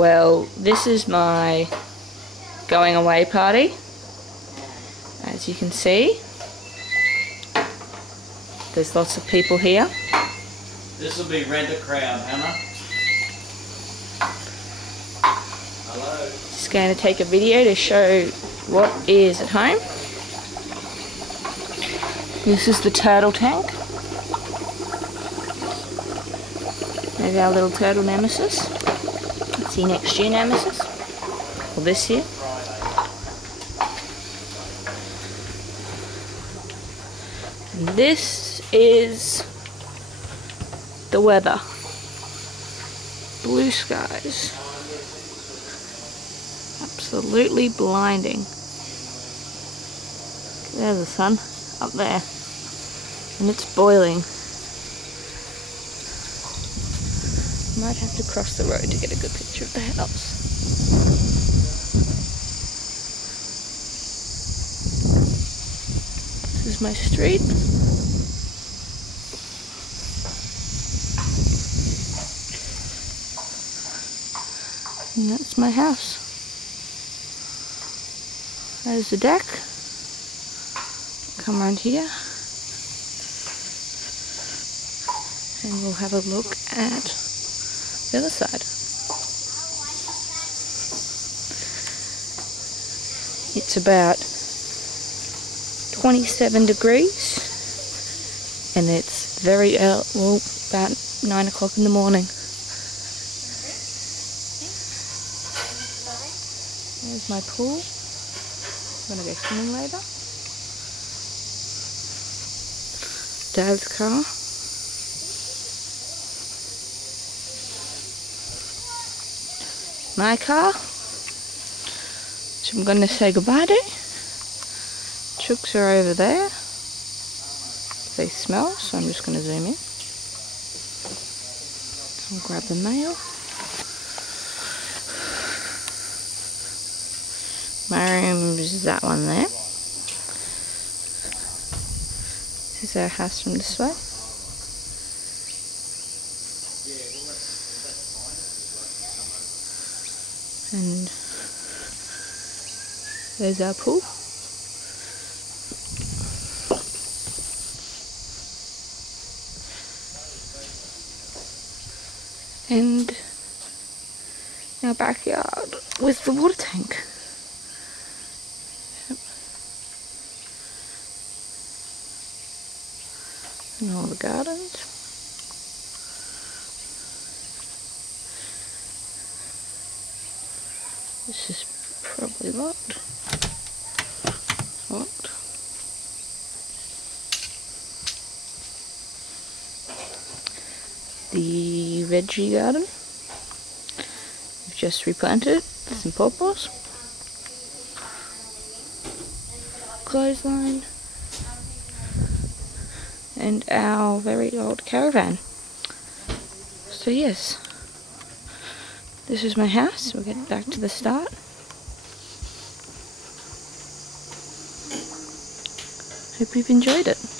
Well, this is my going away party. As you can see, there's lots of people here. This will be rent a crowd, Hannah. Hello. Just going to take a video to show what is at home. This is the turtle tank. There's our little turtle nemesis. That's the next year nemesis. Or this year. And this is the weather. Blue skies. Absolutely blinding. There's the sun up there. And it's boiling. Might have to cross the road to get a good picture of the house. This is my street. And that's my house. There's the deck. Come around here. And we'll have a look at the other side. It's about 27 degrees and it's very early, well, about 9 o'clock in the morning. There's my pool. I'm gonna go swimming later. Dad's car. My car, which I'm going to say goodbye to. Chooks are over there. They smell, so I'm just going to zoom in. I'll grab the mail. My room is that one there. This is our house from this way. And there's our pool. And our backyard with the water tank. Yep. And all the gardens. This is probably locked. Locked. The veggie garden. We've just replanted some pawpaws. Clothesline. And our very old caravan. So yes. This is my house. We'll get back to the start. Hope you've enjoyed it.